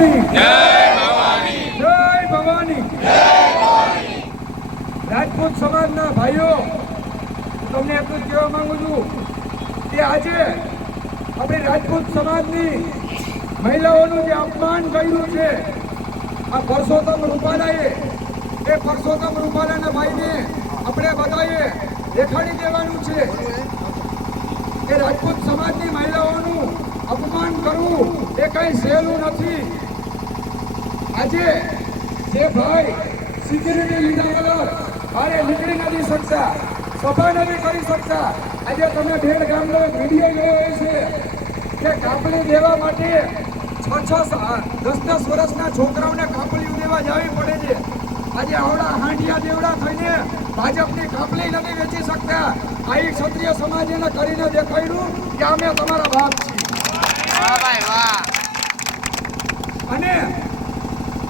ભવાની. જય ભવાની. રાજપૂત સમાજના ભાઈઓ તમને એટલું જ કહેવા માંગુ છું કે આજે આપણી રાજપૂત સમાજની મહિલાઓનું જે અપમાન કર્યું છે આ પરસોત્તમ રૂપાલાએ એ પરસોત્તમ રૂપાલાના ભાઈને આપણે બધાએ દેખાડી દેવાનું છે. કે રાજપૂત સમાજની મહિલાઓનું અપમાન કરવું એ કઈ સહેલું નથી. આજે જે ભાઈ સિક્યુરિટી લીધા વગર અરે નીકળી નથી શકતા સફાઈ નથી કરી શકતા. આજે તમે ભેડ ગામનો વીડિયો જોયો છે કે કાપલી દેવા માટે છ છ દસ દસ વર્ષના છોકરાઓને કાપલી દેવા જવી પડે છે. આજે આવડા હાંડિયા દેવડા થઈને ભાજપની કાપલી નથી વેચી શકતા. આ ક્ષત્રિય સમાજ એને કરીને દેખાડ્યું કે અમે તમારા બાપ છીએ. અને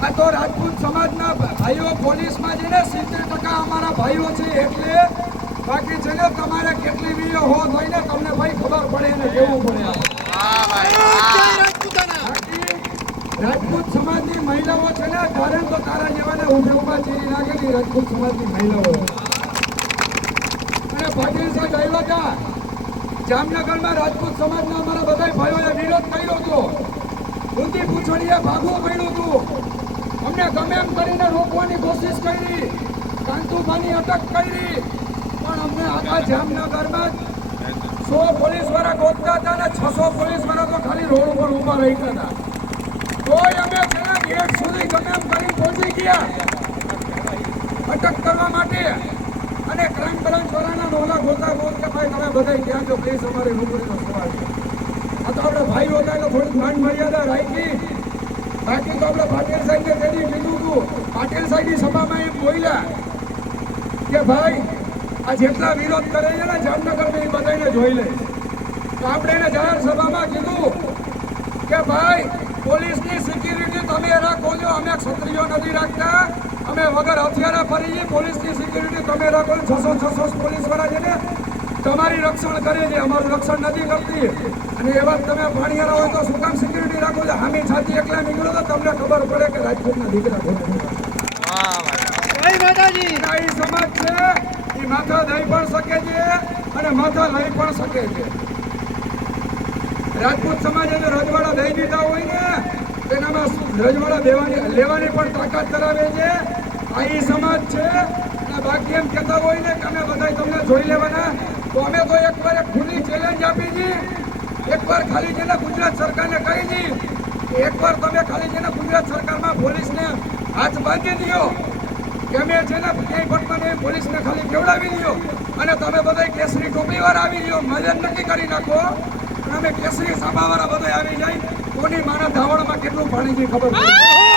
આ તો રાજપૂત સમાજના ભાઈઓ પોલીસમાં છે ને સિત્તેર ટકા અમારા ભાઈઓ છે એટલે બાકી છે ને તમારે કેટલી વીડિયો હો થઈને તમને ભાઈ ખબર પડે ને કેવું પડે આ. વાહ ભાઈ વાહ. બાકી રાજપૂત સમાજની મહિલાઓ છે ને કારણ તો તારા જેવાને ઉભે ઊભા ચીરી નાખેલી રાજપૂત સમાજની મહિલાઓ. અને પાટીલ સાહેબ આવ્યા હતા. જામનગરમાં રાજપૂત સમાજના અમારા બધા ભાઈઓએ વિરોધ કર્યો હતો. ઊંધી પૂછડીએ ભાગવું પડ્યું હતું. અમને ગમે એમ કરીને રોકવાની કોશિશ કરી. કાંતુભાની અટક કરી. પણ અમને આખા જામનગરમાં સો પોલીસવાળા ગોતતા હતા અને છસો પોલીસવાળા તો ખાલી રોડ ઉપર ઊભા રહી હતા. તોય અમે છેલ્લા ગેટ સુધી ગમે એમ કરી પહોંચી ગયા. અટક કરવા માટે. અને ક્રાઇમ બ્રાન્ચ વાળાના નોલા ગોતા ગોત કે ભાઈ તમે બધા ત્યાં જો પ્લીઝ અમારી રૂબરૂનો સવાલ છે. આ તો આપણે ભાઈઓ હતા એટલે થોડીક માન મર્યાદા રાખી. બાકી તો આપણે પાટીલ સાહેબને તેની કીધું હતું. પાટીલ સાહેબની સભામાં એમ બોલ્યા કે ભાઈ, આ જેટલા વિરોધ કરે છે ને જામનગર એ બધાને જોઈ લે. તો આપણે એને જાહેર સભામાં કીધું કે ભાઈ, પોલીસની સિક્યુરિટી તમે રાખો છો અમે ક્ષત્રિયો નથી રાખતા. અમે વગર હથિયારા ફરીએ, પોલીસની સિક્યુરિટી તમે રાખો, છસો છસો પોલીસવાળા છે ને તમારી રક્ષણ કરે છે અમારું રક્ષણ નથી કરતી. અને એવા તમે પાણીયારા હોય તો શું કામ સિક્યુરિટી રાખો છો. હામી છાતી એકલા નીકળો તો તમને ખબર પડે કે રાજકોટના દીકરા ભાઈ સમાજ છે. એ માથા દઈ પણ શકે છે અને માથા લઈ પણ શકે છે. રાજપૂત સમાજે જો રજવાડા દઈ દીધા હોય ને તેનામાં રજવાડા દેવાની લેવાની પણ તાકાત ધરાવે છે. આ સમાજ છે. બાકી એમ કહેતા હોય ને કે અમે બધા તમને જોઈ લેવાના. તો અમે તો એકવાર એક ખુલ્લી ચેલેન્જ આપી છે એકવાર ખાલી છે ને ગુજરાત સરકારને કહી કે એકવાર તમે ખાલી છે ને ગુજરાત સરકારમાં પોલીસને હાથ બાંધી દો કે છે ને ક્યાંય પટમાં પોલીસને ખાલી કેવડાવી દો અને તમે બધા કેસરી ટોપીવાર આવી ગયો મદદ નક્કી કરી નાખો. અને અમે કેસરી સાબા બધા આવી જાય. કોની મારા ધાવણમાં કેટલું પાણી છે ખબર વાહ